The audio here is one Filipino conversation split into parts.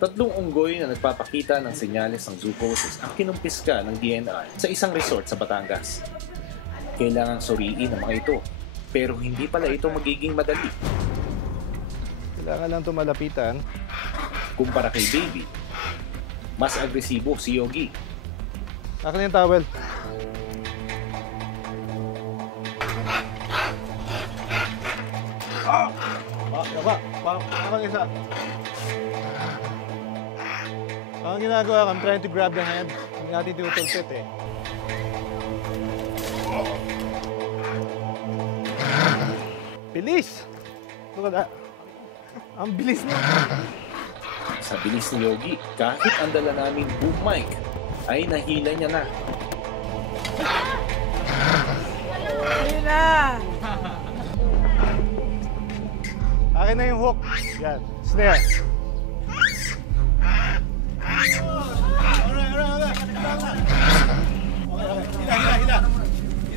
Tatlong unggoy na nagpapakita ng senyales ng zoonosis ang kinumpiska ng DNR sa isang resort sa Batangas. Kailangang suriin ang mga ito, pero hindi pala ito magiging madali. Kailangan lang ito malapitan. Kumpara kay Baby, mas agresibo si Yogi. Akin yung towel. Bakit isa? Ang ginagawa ko, I'm trying to grab the hand. Hindi natin tinutulpit eh. Bilis! Look at that. Ang bilis niya. Sa bilis ni Yogi, kahit ang dala namin boom mic, ay nahila niya na. Hila! Akin na yung hook. Yan. Snare.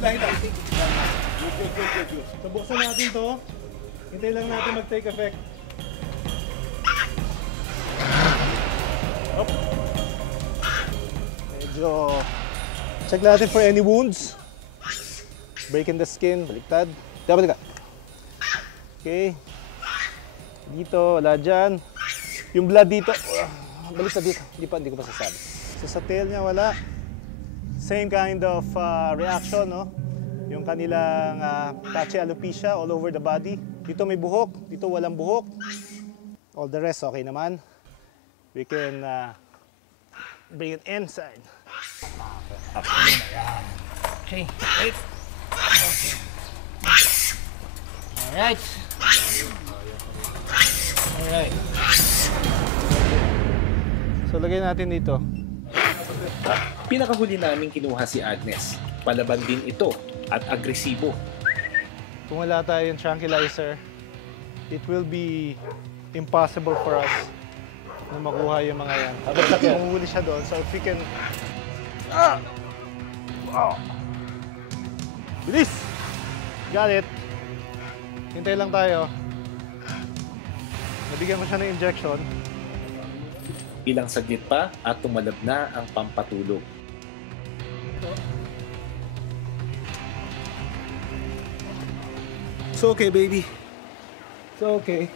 Hila. So, buksan natin to. Hintay lang natin mag-take effect. Hop. Medyo check natin for any wounds. Break in the skin. Baliktad. Baliktad. Okay. Dito, wala dyan. Yung blood dito. Baliktad dito. Hindi ko masasabi. So sa tail niya wala. Same kind of reaction, no? Yung kanilang patchy alopecia all over the body. Dito may buhok, dito walang buhok. All the rest okay naman. We can bring it inside. Okay, wait. Okay. Alright. Alright. So lagay natin dito. Pinakahuli namin kinuha si Agnes. Palaban din ito at agresibo. Kung wala tayong tranquilizer, it will be impossible for us na makuha yung mga yan. Habang nakihuli siya doon, so if we can... Wow! Bilis! Got it! Hintay lang tayo. Nabigyan ko siya ng injection. Ilang saglit pa at tumalab na ang pampatulog. It's okay, baby. It's okay.